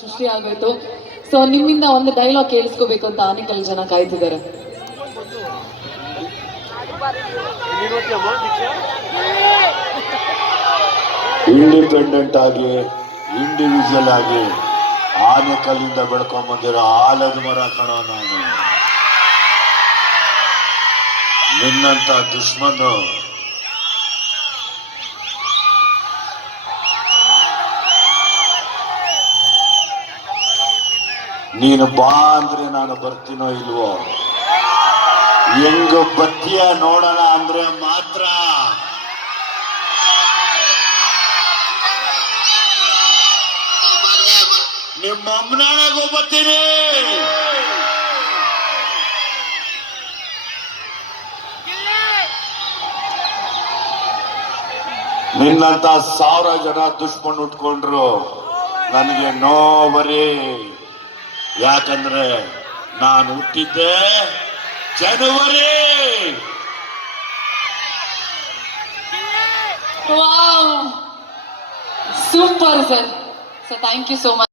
ಸೃಷ್ಟಿ ಆಗೋಯ್ತು. ಸೊ ನಿಮ್ಮಿಂದ ಒಂದು ಡೈಲಾಗ್ ಕೇಳಿಸ್ಕೋಬೇಕು ಅಂತ ಆನೇಕಲ್ ಜನ ಕಾಯ್ತಿದ್ದಾರೆ. ಇಂಡಿಪೆಂಡೆಂಟ್ ಆಗಿ ಇಂಡಿವಿಜುವಲ್ ಆಗಿ ಆನೆಕಲ್ಲಿಂದ ಬೆಳ್ಕೊಂಬಂದಿರೋ ಆಲದ ಮರ ಕಣೋ ನಾನು. ನಿನ್ನಂತ ದುಶ್ಮನು ನೀನು ಬಾ ಅಂದ್ರೆ ನಾನು ಬರ್ತೀನೋ ಇಲ್ವೋ, ಹೆಂಗ ಬತ್ತೀಯ ನೋಡೋಣ ಅಂದ್ರೆ ಮಾತ್ರ. ನಿಮ್ಮ ಅಮ್ಮನಾಗೂ ಬರ್ತೀನಿ. ನಿನ್ನಂತ 1000 ಜನ ದುಶ್ಮನ್ ಉಟ್ಕೊಂಡ್ರು ನನಗೆ ನೋವರಿ. ಯಾಕಂದ್ರೆ ನಾನು ಹುಟ್ಟಿದ್ದೆ ಜನವರಿ. Wow, super sir. So thank you so much.